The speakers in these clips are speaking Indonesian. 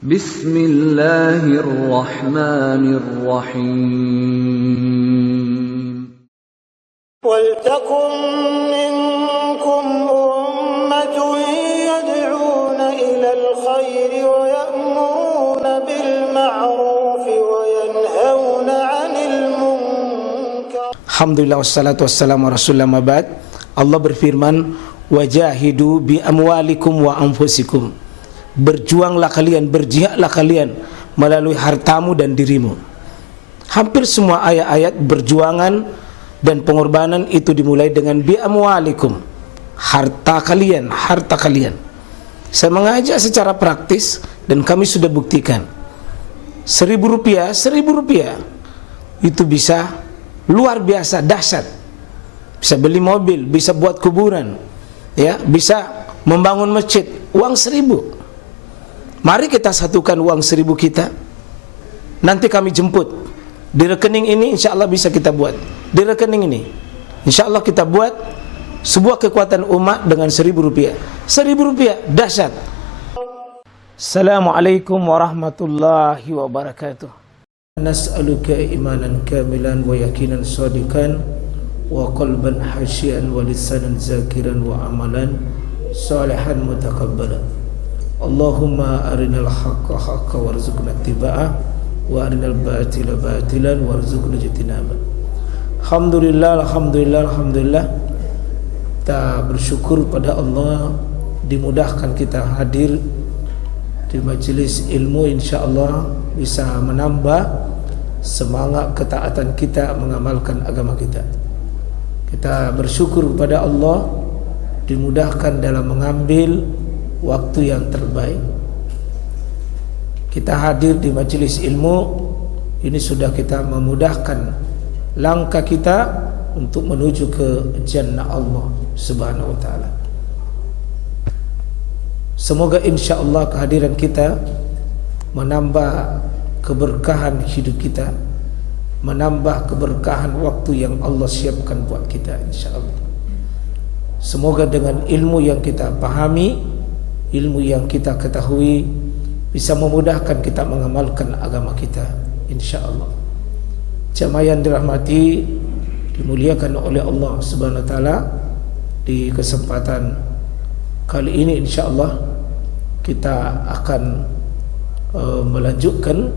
Bismillahirrahmanirrahim. وَلْتَكُنْ مِنْكُمْ أُمَّةٌ يَدْعُونَ إِلَى الْخَيْرِ وَيَأْمُرُونَ بِالْمَعْرُوفِ وَيَنْهَوْنَ عَنِ الْمُنْكَرِ. Alhamdulillah wassalatu wassalamu ala rasulillah mabad. Allah berfirman, wajahidu bi amwalikum wa anfusikum. Berjuanglah kalian, berjihadlah kalian melalui hartamu dan dirimu. Hampir semua ayat-ayat berjuangan dan pengorbanan itu dimulai dengan bi amwalikum, harta kalian, harta kalian. Saya mengajak secara praktis dan kami sudah buktikan. Rp1.000 itu bisa luar biasa dahsyat. Bisa beli mobil, bisa buat kuburan, ya, bisa membangun masjid. Uang 1.000. Mari kita satukan uang 1.000 kita. Nanti kami jemput di rekening ini, insya Allah bisa kita buat. Di rekening ini insya Allah kita buat sebuah kekuatan umat dengan Rp1.000. Rp1.000 dahsyat. Assalamualaikum warahmatullahi wabarakatuh. Nas'aluka imanan kamilan wa yakinan shadiqan wa qalban khashian wa lisanan zakiran wa amalan salihan mutakabbalan. Allahumma arinal haqqa haqqa warzuqna ittiba'ah wa arinal batila batilan warzuqna ijtinabah. Alhamdulillah, alhamdulillah, alhamdulillah. Kita bersyukur pada Allah dimudahkan kita hadir di majelis ilmu, insyaallah bisa menambah semangat ketaatan kita mengamalkan agama kita. Kita bersyukur kepada Allah dimudahkan dalam mengambil waktu yang terbaik. Kita hadir di majelis ilmu ini sudah kita memudahkan langkah kita untuk menuju ke jannah Allah Subhanahu wa taala. Semoga insyaallah kehadiran kita menambah keberkahan hidup kita, menambah keberkahan waktu yang Allah siapkan buat kita insyaallah. Semoga dengan ilmu yang kita pahami, ilmu yang kita ketahui bisa memudahkan kita mengamalkan agama kita insyaallah. Jamaah yang dirahmati, dimuliakan oleh Allah Subhanahu wa taala, di kesempatan kali ini insyaallah kita akan melanjutkan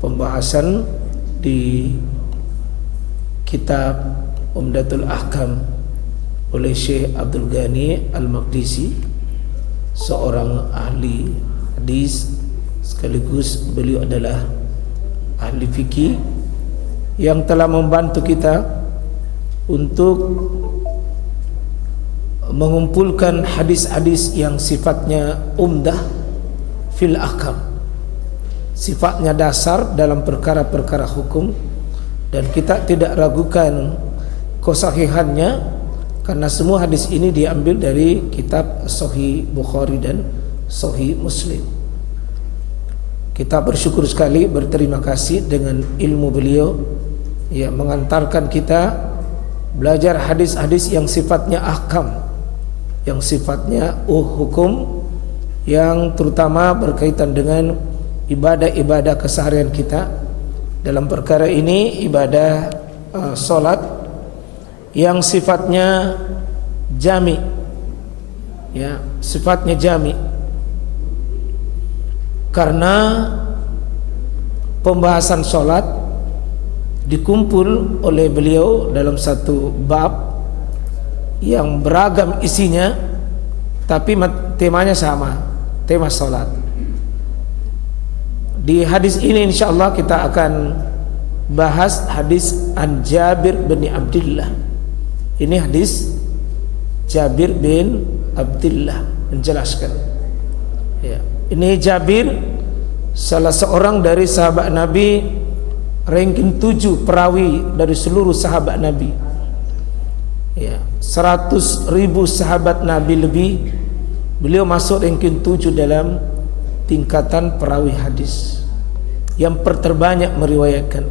pembahasan di kitab Umdatul Ahkam oleh Syekh Abdul Ghani Al-Maqdisi, seorang ahli hadis sekaligus beliau adalah ahli fikih yang telah membantu kita untuk mengumpulkan hadis-hadis yang sifatnya umdah fil ahkam, sifatnya dasar dalam perkara-perkara hukum, dan kita tidak ragukan kesahihannya karena semua hadis ini diambil dari kitab Sahih Bukhari dan Sahih Muslim. Kita bersyukur sekali, berterima kasih dengan ilmu beliau yang mengantarkan kita belajar hadis-hadis yang sifatnya ahkam, yang sifatnya hukum, yang terutama berkaitan dengan ibadah-ibadah keseharian kita. Dalam perkara ini ibadah solat yang sifatnya jami, ya, sifatnya jami, karena pembahasan solat dikumpul oleh beliau dalam satu bab yang beragam isinya, tapi temanya sama, tema solat. Di hadis ini insyaallah kita akan bahas hadis an Jabir bin Abdullah. Ini hadis Jabir bin Abdullah menjelaskan, ya, ini Jabir salah seorang dari sahabat Nabi, ranking 7 perawi dari seluruh sahabat Nabi, ya, 100.000 sahabat Nabi lebih, beliau masuk ranking 7 dalam tingkatan perawi hadis yang terbanyak meriwayatkan.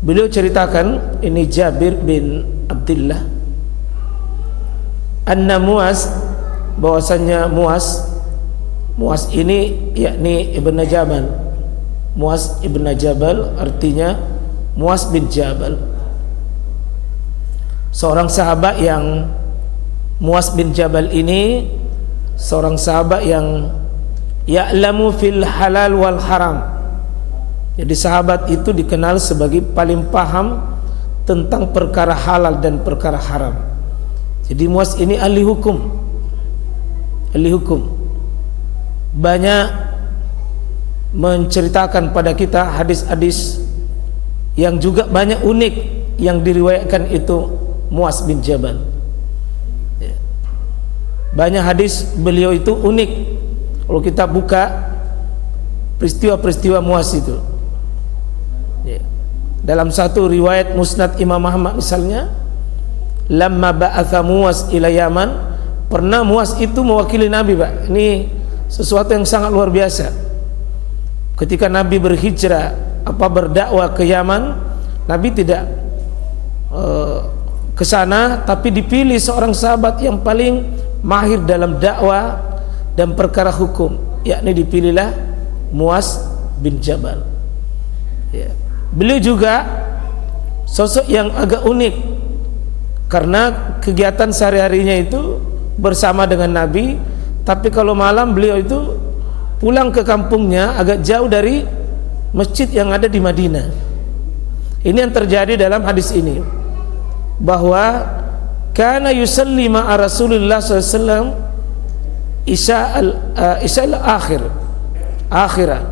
Beliau ceritakan, ini Jabir bin Abdullah, anna Muaz, bahwasanya Muaz Muaz ini yakni Ibn Jabal. Muaz Ibn Jabal artinya Muaz bin Jabal, seorang sahabat yang Muaz bin Jabal ini seorang sahabat yang ya'lamu fil halal wal haram. Jadi sahabat itu dikenal sebagai paling paham tentang perkara halal dan perkara haram. Jadi Muaz ini ahli hukum. Ahli hukum. Banyak menceritakan pada kita hadis-hadis yang juga banyak unik yang diriwayatkan itu Muaz bin Jabal. Banyak hadis beliau itu unik. Kalau kita buka peristiwa-peristiwa Muaz itu, dalam satu riwayat Musnad Imam Ahmad misalnya, lamma ba'atha Muaz ila Yaman, pernah Muaz itu mewakili Nabi, Pak. Ini sesuatu yang sangat luar biasa. Ketika Nabi berhijrah berdakwah ke Yaman, Nabi tidak ke sana, tapi dipilih seorang sahabat yang paling mahir dalam dakwah dan perkara hukum, yakni dipilihlah Muaz bin Jabal. Ya. Beliau juga sosok yang agak unik karena kegiatan sehari-harinya itu bersama dengan Nabi, tapi kalau malam beliau itu pulang ke kampungnya agak jauh dari masjid yang ada di Madinah. Ini yang terjadi dalam hadis ini, bahwa kana yusalli ma'a Rasulullah SAW isya akhirah.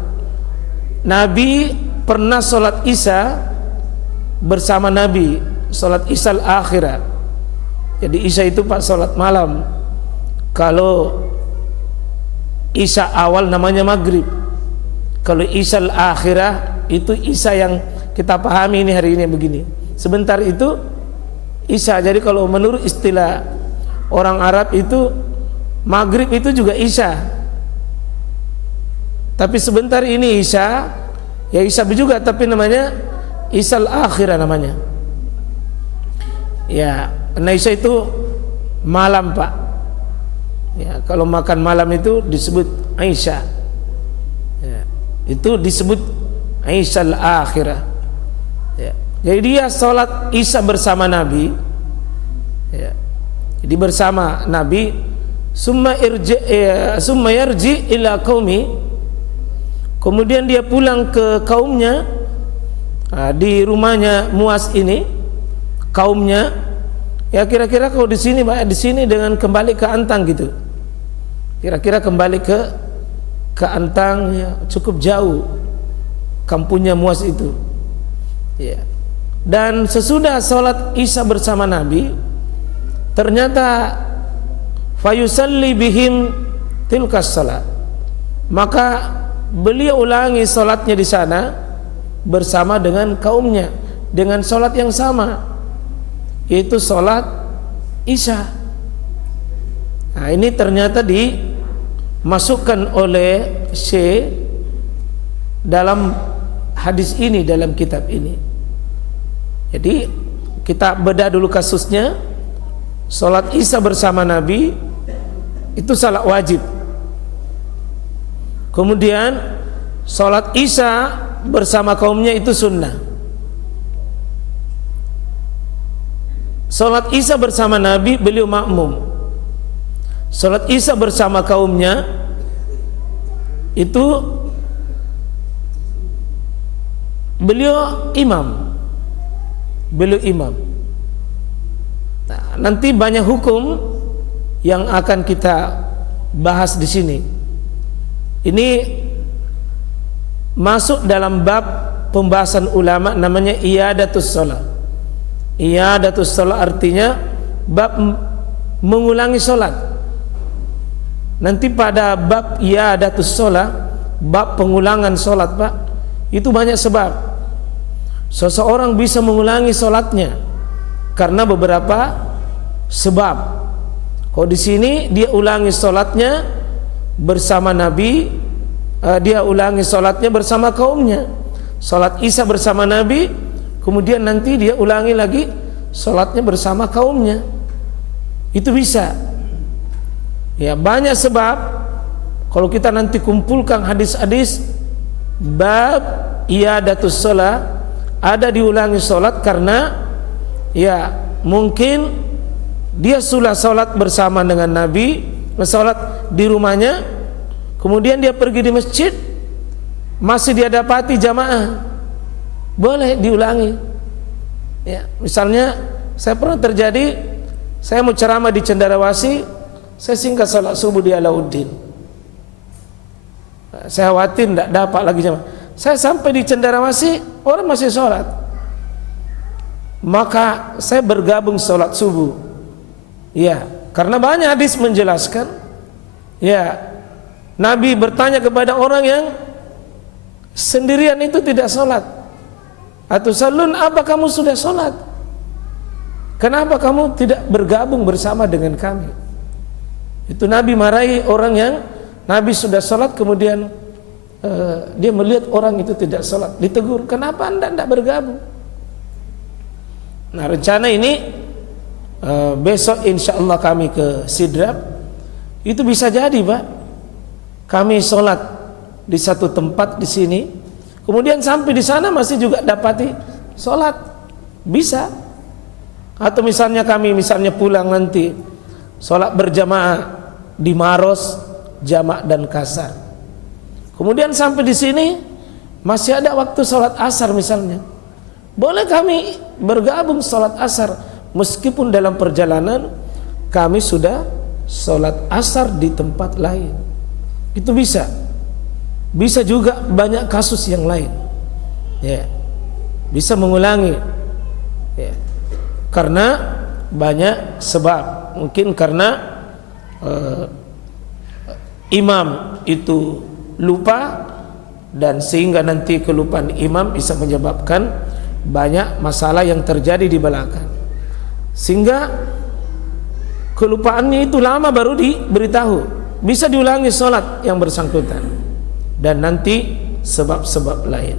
Nabi pernah sholat isya bersama Nabi, sholat isya akhirah. Jadi isya itu Pak sholat malam. Kalau isya awal namanya maghrib. Kalau isya akhirah itu isya yang kita pahami ini hari ini begini. Sebentar itu isya. Jadi kalau menurut istilah orang Arab itu maghrib itu juga isya. Tapi sebentar ini isya, ya isya juga, tapi namanya isya akhirah namanya. Ya, karena isya itu malam Pak. Ya, kalau makan malam itu disebut isya. Ya, itu disebut isya akhirah. Ya. Jadi dia sholat isya bersama Nabi. Ya. Jadi bersama Nabi, summa yarji ila qaumi, kemudian dia pulang ke kaumnya. Di rumahnya Muaz ini, kaumnya, ya kira-kira kalau di sini Pak, di sini dengan kembali ke Antang gitu. Kira-kira kembali ke Antang, ya, cukup jauh kampungnya Muaz itu. Ya. Dan sesudah sholat isya bersama Nabi, ternyata fayusalli bihim tilkas salat, maka beliau ulangi sholatnya di sana bersama dengan kaumnya dengan sholat yang sama, yaitu sholat isya. Nah, ini ternyata dimasukkan oleh Syekh dalam hadis ini, dalam kitab ini. Jadi kita bedah dulu kasusnya. Sholat isya bersama Nabi itu salat wajib. Kemudian sholat isya bersama kaumnya itu sunnah. Sholat isya bersama Nabi beliau makmum. Sholat isya bersama kaumnya itu beliau imam. Beliau imam. Nah, nanti banyak hukum yang akan kita bahas di sini. Ini masuk dalam bab pembahasan ulama namanya iyadatus shalah. Iyadatus shalah artinya bab mengulangi sholat. Nanti pada bab iyadatus shalah, bab pengulangan sholat Pak, itu banyak sebab. Seseorang bisa mengulangi sholatnya karena beberapa sebab. Kalau di sini dia ulangi sholatnya bersama Nabi, dia ulangi sholatnya bersama kaumnya. Sholat isya bersama Nabi, kemudian nanti dia ulangi lagi sholatnya bersama kaumnya. Itu bisa. Ya, banyak sebab. Kalau kita nanti kumpulkan hadis-hadis bab iyadatus shalah, ada diulangi salat karena ya mungkin dia sudah salat bersama dengan Nabi, salat di rumahnya, kemudian dia pergi di masjid, masih dia dapati jamaah, boleh diulangi. Ya, misalnya saya pernah terjadi, saya mau ceramah di Cenderawasih, saya singkat salat subuh di Alauddin. Saya khawatir tidak dapat lagi jamaah. Saya sampai di Cenderawasih, orang masih sholat, maka saya bergabung sholat subuh. Ya, karena banyak hadis menjelaskan. Ya, Nabi bertanya kepada orang yang sendirian itu tidak sholat, atau salun, apa kamu sudah sholat? Kenapa kamu tidak bergabung bersama dengan kami? Itu Nabi marahi orang yang Nabi sudah sholat, kemudian dia melihat orang itu tidak sholat, ditegur, kenapa anda tidak bergabung? Nah, rencana ini besok insya Allah kami ke Sidrap. Itu bisa jadi Pak, kami sholat di satu tempat di sini, kemudian sampai di sana masih juga dapati sholat, bisa. Atau misalnya kami pulang nanti sholat berjamaah di Maros, Jamak dan Kasar, kemudian sampai di sini masih ada waktu sholat asar misalnya, boleh kami bergabung sholat asar meskipun dalam perjalanan kami sudah sholat asar di tempat lain. Itu bisa. Bisa juga banyak kasus yang lain, ya, bisa mengulangi, ya, karena banyak sebab. Mungkin karena imam itu lupa, dan sehingga nanti kelupaan imam bisa menyebabkan banyak masalah yang terjadi di belakang, sehingga kelupaannya itu lama baru diberitahu. Bisa diulangi sholat yang bersangkutan, dan nanti sebab-sebab lain.